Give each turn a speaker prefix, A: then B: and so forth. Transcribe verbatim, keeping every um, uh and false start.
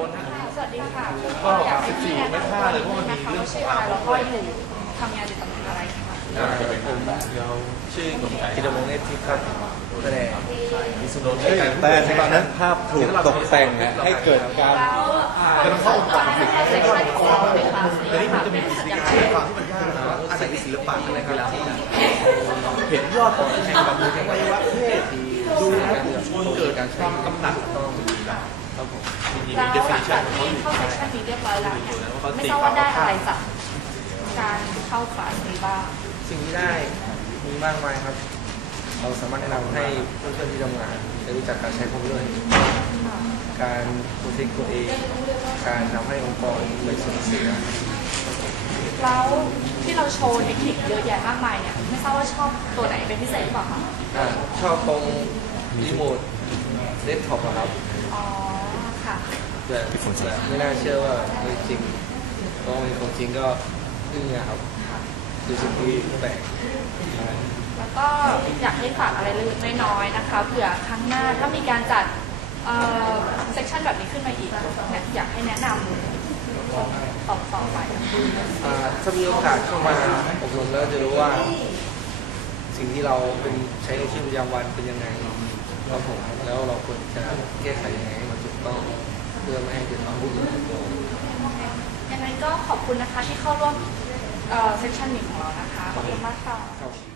A: นฮะ
B: สวัสดีค่ะ
A: ก็สิบสี่ไม่พลาดเลยเพราะมันมีเรื่อง
B: ชื่ออะไรแล้วก็อยู่ทำงานอยู่ตำแหน่งอะไรคะ
A: ผมเราชื่อกฎหมาย
C: กิจวงศ์เนตรทิพย์ครับแสดง
A: มิสุโน
C: แต่ในนั้นภาพถูกตกแต่งให้เกิดการ
B: แล้วเข้าองค์กรเป็นเซ็กชันของเราเป็นคลาส
A: แต่นี่มันจะมี
B: เป็น
A: กิ
B: สั
A: จ
B: ญ
A: กร
B: ญาร
A: มความที่มันยากนะว่าอาศัยศิลปะอะไรเวลาที่เห็นยอดของแห่งแบบแห่งวัยวะเพศดูแล้วมันเกิดความกำหนัดต้องมีแบบครับผมมี
B: แล้ว
A: definition
B: หลังจาก
A: ของ
B: ที่
A: เขาอยู่
B: เข้าเซ็กชันนี้เรียบร้อยแล้วเนี่ยไม่ทราบว่าได้อะไรจากการเข้าคลาสนี้บ้าง
C: สิ่งที่ได้มีมากมายครับ เราสามารถแนะนำให้เพื่อนๆที่ทำงานได้รู้จักการใช้คอมพิวเตอร์การโปรเทคตัวเอง การทำให้องค์กรไม่สูญเสีย
B: แล้วที่เราโชว์เทคนิคเยอะแยะมากมายเนี่ยไม่ทราบว่าชอบตัวไหนเป็นพิเศษหรือเปล่าคะ
C: อ่าชอบตรงรีโมทเดสก์ท็อปครับ
B: อ๋อค่ะ
C: แต่ไม่น่าเชื่อว่าเฮ้ยจริงก็มีคนจริงก็อึ้งนะครับคือสิ่งที่แปลก
B: แล้วก็อยากให้ฝากอะไรเล็กๆน้อยๆนะคะเผื่อครั้งหน้าถ้ามีการจัดเซสชันแบบนี้ขึ้นมาอีกเนี่ยอยากให้แนะนำต่อต่อไป
C: อ่าถ้ามีโอกาสเข้ามาอบรมแล้วจะรู้ว่า สิ่งที่เราเป็นใช้ในชีวิตประจำวันเป็นยังไงครับผมแล้วเราควรจะแก้ไขยังไงให้มันถูกต้องเพื่อไม่ให้เกิดความวุ่นวาย
B: ยังไงก็ขอบคุณนะคะที่เข้าร่วมเซสชันนี้ของเรานะคะขอบคุณมากค่ะ
C: ครับ